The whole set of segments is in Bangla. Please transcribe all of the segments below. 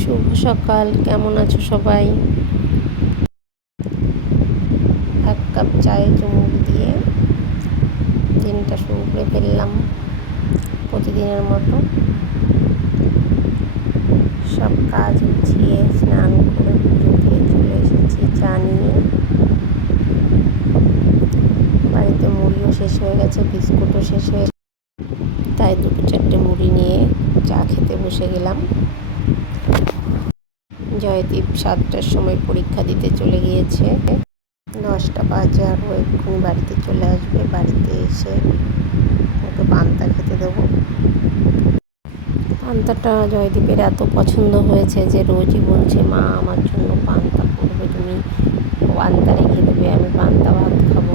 শুভ সকাল, কেমন আছো সবাই? এক কাপ চায়ে চুমুক দিয়ে দিনটা শুরু করে ফেললাম প্রতিদিনের মতো। সব কাজ গুছিয়ে স্নান করে পুজো দিয়ে চলে এসেছি চা নিয়ে। বাড়িতে মুড়িও শেষ হয়ে গেছে, বিস্কুটও শেষ হয়ে গেছে, তাই 2-4টে মুড়ি নিয়ে চা খেতে বসে গেলাম। জয়দীপ 7টার সময় পরীক্ষা দিতে চলে গিয়েছে। 10টা বাজে, আরও এক্ষুনি বাড়িতে চলে আসবে। বাড়িতে এসে ওকে পান্তা খেতে দেবো। পান্তাটা জয়দীপের এত পছন্দ হয়েছে যে রোজই বলছে, মা আমার জন্য পান্তা করবে, তুমি পান্তা রেখে দেবে, আমি পান্তা ভাত খাবো।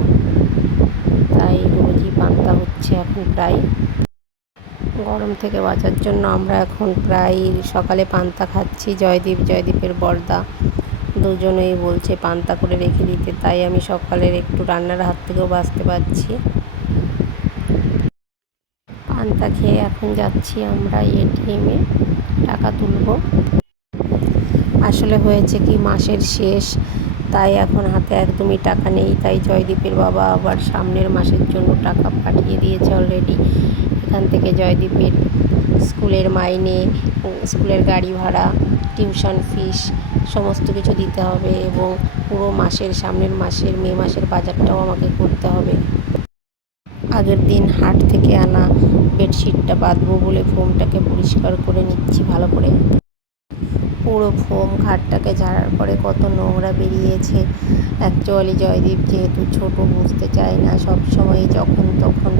তাই রোজই পান্তা হচ্ছে এখন প্রায়। গরম থেকে বাঁচার জন্য আমরা এখন প্রায় সকালে পান্তা খাচ্ছি। জয়দীপের বড়দা দুজনেই বলছে পান্তা করে রেখে দিতে, তাই আমি সকালের একটু রান্নার হাত থেকেও বাঁচতে পারছি। পান্তা খেয়ে এখন যাচ্ছি আমরা এটিএমে টাকা তুলব। আসলে হয়েছে কি, মাসের শেষ, তাই এখন হাতে একদমই টাকা নেই। তাই জয়দীপের বাবা আবার সামনের মাসের জন্য টাকা পাঠিয়ে দিয়েছে অলরেডি। এখান থেকে জয়দীপের স্কুলের মাইনে, স্কুলের গাড়ি ভাড়া, টিউশন ফিস সমস্ত কিছু দিতে হবে, এবং পুরো মাসের সামনের মাসের মে মাসের বাজারটাও আমাকে করতে হবে। আগের দিন হাট থেকে আনা বেডশিটটা বাঁধবো বলে ফোমটাকে পরিষ্কার করে নিচ্ছি ভালো করে। পুরো ফোম খাটটাকে ঝাড়ার পরে কত নোংরা বেরিয়েছে। অ্যাকচুয়ালি জয়দীপ যেহেতু ছোট, বুঝতে চায় না, সবসময় যখন তখন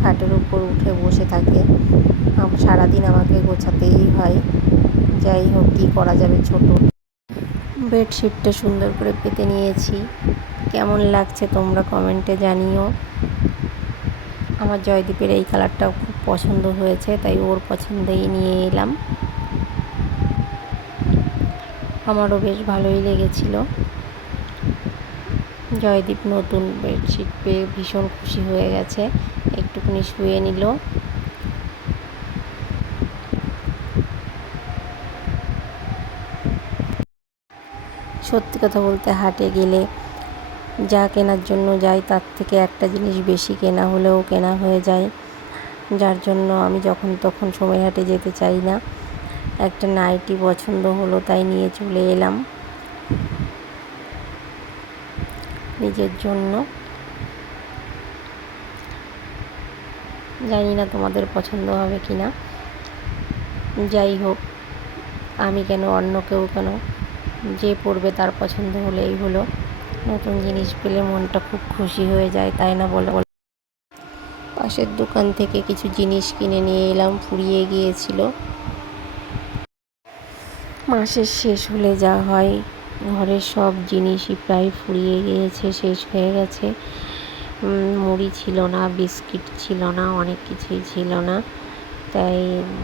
খাটের উপর উঠে বসে থাকে। সারাদিন আমাকে গোছাতেই হয়। যাই হোক, কী করা যাবে, ছোট। বেডশিটটা সুন্দর করে পেতে নিয়েছি। কেমন লাগছে তোমরা কমেন্টে জানিও। আমার জয়দীপের এই কালারটাও খুব পছন্দ হয়েছে, তাই ওর পছন্দেই নিয়ে এলাম। আমারও বেশ ভালোই লেগেছিল। জয়দীপ নতুন বেডশিট পেয়ে ভীষণ খুশি হয়ে গেছে, একটুখানি শুয়ে নিল। সত্যি কথা বলতে, হাটে গেলে যা কেনার জন্য যাই তার থেকে একটা জিনিস বেশি কেনা হলেও কেনা হয়ে যায়, যার জন্য আমি যখন তখন সময় হাটে যেতে চাই না। একটা নাইটি পছন্দ হলো, তাই নিয়ে চলে এলাম নিজের জন্য। জানি না তোমাদের পছন্দ হবে কি না। যাই হোক, আমি কেন, অন্য কেউ কেন, যে পড়বে তার পছন্দ হলেই হলো। নতুন জিনিস পেলে মনটা খুব খুশি হয়ে যায়, তাই না বলো? পাশের দোকান থেকে কিছু জিনিস কিনে নিয়ে এলাম, ফুরিয়ে গিয়েছিল। মাসের শেষ হলে যা হয়, ঘরের সব জিনিসই প্রায় ফুরিয়ে গিয়েছে, শেষ হয়ে গেছে। মুড়ি ছিল না, বিস্কিট ছিল না, অনেক কিছুই ছিল না। তাই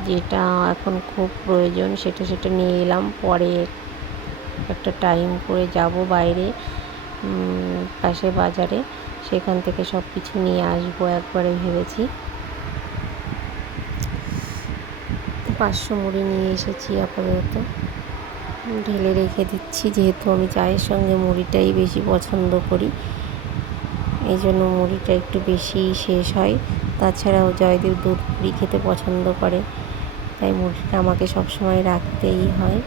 যেটা এখন খুব প্রয়োজন সেটা নিয়ে এলাম। পরে একটা টাইম করে যাব বাইরে, পাশে বাজারে, সেখান থেকে সব কিছু নিয়ে আসবো একবারে ভেবেছি। 500 মুড়ি নিয়ে এসেছি, আপাতত ঢেলে রেখে দিচ্ছি, যেহেতু আমি চায়ের সঙ্গে মুড়িটাই বেশি পছন্দ করি, এই জন্য মুড়িটা একটু বেশি শেষ হয়। তাছাড়াও জয়দীপ দুধ পুরি খেতে পছন্দ করে, তাই মুড়িটা আমাকে সবসময় রাখতেই হয়।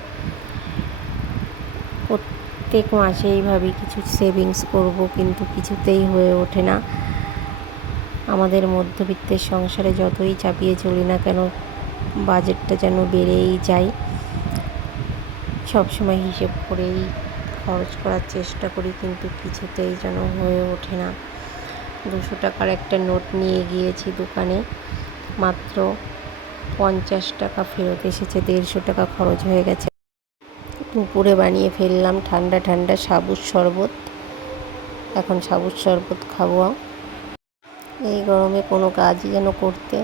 প্রত্যেক মাসেই ভাবি কিছু সেভিংস করব, কিন্তু কিছুতেই হয়ে ওঠে না। আমাদের মধ্যবিত্তের সংসারে যতই চাপিয়ে চলি না কেন, বাজেটটা যেন বেড়েই যায়। সবসময় হিসেব করেই খরচ করার চেষ্টা করি, কিন্তু কিছুতেই যেন হয়ে ওঠে না। 200 টাকার একটা নোট নিয়ে গিয়েছি দোকানে, মাত্র 50 টাকা ফেরত এসেছে, 150 টাকা খরচ হয়ে গেছে। দুপুরে বানিয়ে ফেললাম ঠান্ডা ঠান্ডা সাবুর শরবত। এখন সাবুর শরবত খাবো। এই গরমে কোনো কাজই যেন করতে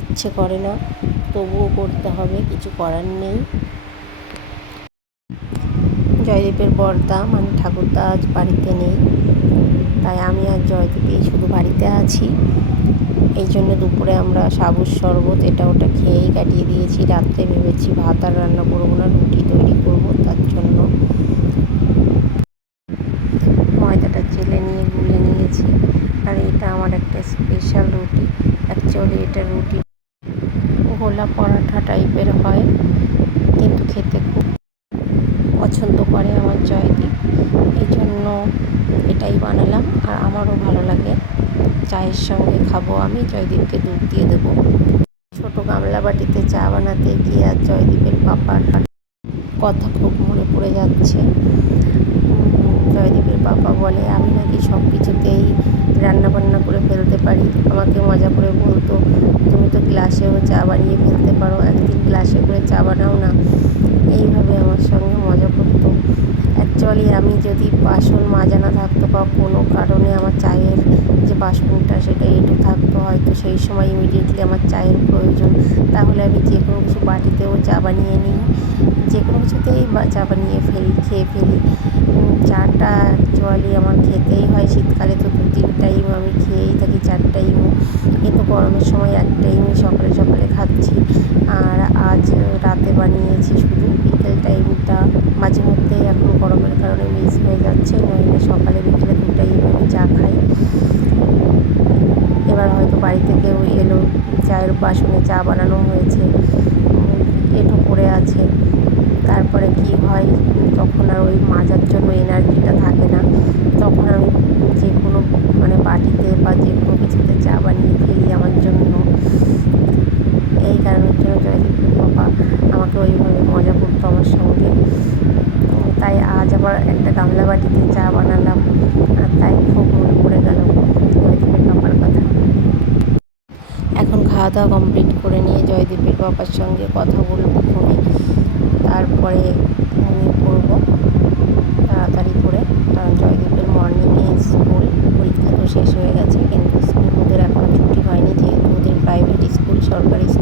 ইচ্ছে করে না, তবুও করতে হবে, কিছু করার নেই। জয়দীপের বড়দা মানে ঠাকুরদা আজ বাড়িতে নেই, তাই আমি আর জয়দীপই শুধু বাড়িতে আছি। এই জন্য দুপুরে আমরা সাবুর শরবত এটা ওটা খেয়েই কাটিয়ে দিয়েছি। রাত্রে ভেবেছি ভাত আর রান্না করবো না, রুটি তৈরি করব। তার জন্য ময়দাটা চেলে নিয়ে গুলে নিয়েছি। আর এটা আমার একটা স্পেশাল রুটি। অ্যাকচুয়ালি এটা রুটি গোলা পরাঠা টাইপের হয়, কিন্তু খেতে খুব পছন্দ করে আমার জয়দীপ। এই জন্য এটাই বানালাম, আর আমারও ভালো লাগে। চায়ের সঙ্গে খাবো আমি, জয়দীপকে দুধ দিয়ে দেবো। ছোটো গামলা বাটিতে চা বানাতে গিয়ে আর জয়দীপের পাপার কথা খুব মনে পড়ে যাচ্ছে। জয়দীপের পাপা বলে আমি নাকি সব কিছুতেই রান্নাবান্না করে ফেলতে পারি। আমাকে মজা করে বলতো, তুমি তো গ্লাসেও চা বানিয়ে ফেলতে পারো, একদিন গ্লাসে করে চা বানাও না। এইভাবে আমার সঙ্গে মজা করতো। অ্যাকচুয়ালি আমি যদি বাসন মাজা না থাকতো বা কোনো কারণে আমার চায়ের যে বাসনটা সেটা এঁটো থাকতো, হয়তো সেই সময় ইমিডিয়েটলি আমার চায়ের প্রয়োজন, তাহলে আমি যে কোনো কিছু বাটিতেও চা বানিয়ে নিই, যে কোনো কিছুতেই চা বানিয়ে খেয়ে ফেলি। চাটা অ্যাকচুয়ালি আমার খেতেই হয়। শীতকালে তো 2-3 টাইম আমি খেয়েই থাকি, 4 টাইমও, কিন্তু গরমের সময় 1 টাইমই সকালে সকালে খাচ্ছি। আর আজ রাতে বানিয়েছি শুধু, বিকেল টাইমটা মাঝে মধ্যেই এখন গরমের কারণে মিস হয়ে যাচ্ছে, নইলে সকালে বিকেলে 2 টাইম আমি চা খাই। এবার হয়তো বাড়ি থেকেও এলো, চায়ের বাসনে চা বানানো হয়েছে, এঁটো পড়ে আছে। তারপরে কি হয়, তখন আর ওই মাজার জন্য এনার্জিটা থাকে না, তখন আমি যে কোনো বাটিতে বা যে কোনো কিছুতে চা বানিয়ে ফেলি আমার জন্য। এই কারণের জন্য জয়দীপের বাবা আমাকে ওইভাবে মজা করতো আমার সঙ্গে। তাই আজ আবার একটা গামলা বাটিতে চা বানালাম, আর তাই খুব মনে পড়ে গেল জয়দীপের বাবার কথা। এখন খাওয়া দাওয়া কমপ্লিট করে নিয়ে জয়দীপের বাবার সঙ্গে কথা বলবো ফোনে, তারপরে ঘুমিয়ে পড়বো তাড়াতাড়ি করে। কারণ জয়দীপের মর্নিংয়ে স্কুল, পরীক্ষা তো শেষ হয়ে গেছে, কিন্তু স্কুল ওদের এখনও ছুটি হয়নি, যেহেতু ওদের প্রাইভেট স্কুল, সরকারি স্কুল